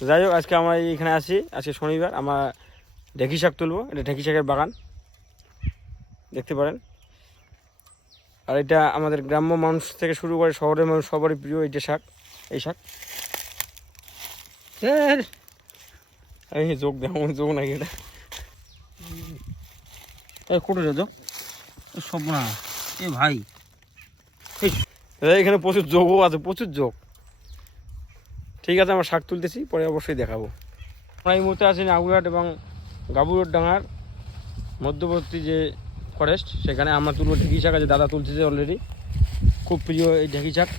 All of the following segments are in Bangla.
তো যাই হোক, আজকে আমরা এইখানে আছি, আজকে শনিবার, আমরা ঢেঁকি শাক তুলবো। এটা ঢেঁকি শাকের বাগান দেখতে পারেন। আর এটা আমাদের গ্রাম্য মানুষ থেকে শুরু করে শহরের মানুষ সবারই প্রিয় এইটা শাক, এই শাক। এই যোগ দেখো, যোগ নাকি এটা কোটো যা সব না এ ভাই, এখানে প্রচুর যোগও আছে, প্রচুর যোগ। ঠিক আছে, আমরা শাক তুলতেছি, পরে অবশ্যই দেখাবো। আমরা এই মুহূর্তে আছি নাগুরহাট এবং গাবুরহাট ডাঙ্গার মধ্যবর্তী যে ফরেস্ট, সেখানে আমরা তুলবো ঢেঁকি শাক। আছে দাদা তুলতেছে অলরেডি, খুব প্রিয় এই ঢেঁকি শাক।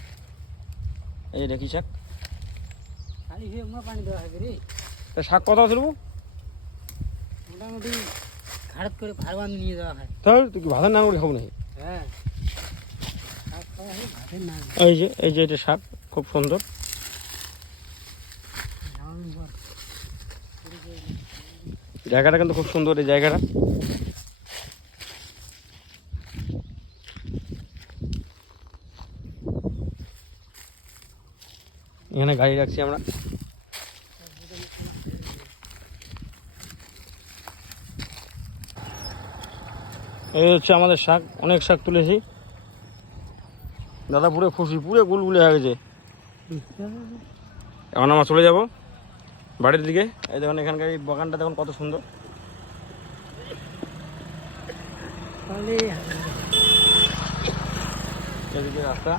এই ঢেঁকি শাক পানি দেওয়া হবে রে। তা শাক কত তুলবো? মোটামুটি ঘাড়ত করে ভার বান্ধ নিয়ে যাওয়া হয়। তাহলে তুই কি ভাতের নাঙ্গল খাবো নাকি? হ্যাঁ, এই যে এটা শাক, খুব সুন্দর। জায়গাটা কিন্তু খুব সুন্দর, এই জায়গাটা। এখানে গাড়ি রাখছি আমরা। এই হচ্ছে আমাদের শাক, অনেক শাক তুলেছি। দাদা পুরো খুশি, পুরো গুলগুলে হয়ে গেছে। এখন আমরা চলে যাব বাড়ির দিকে। এই দেখুন এখানকার এই বাগানটা দেখুন কত সুন্দর। এদিকে রাস্তা।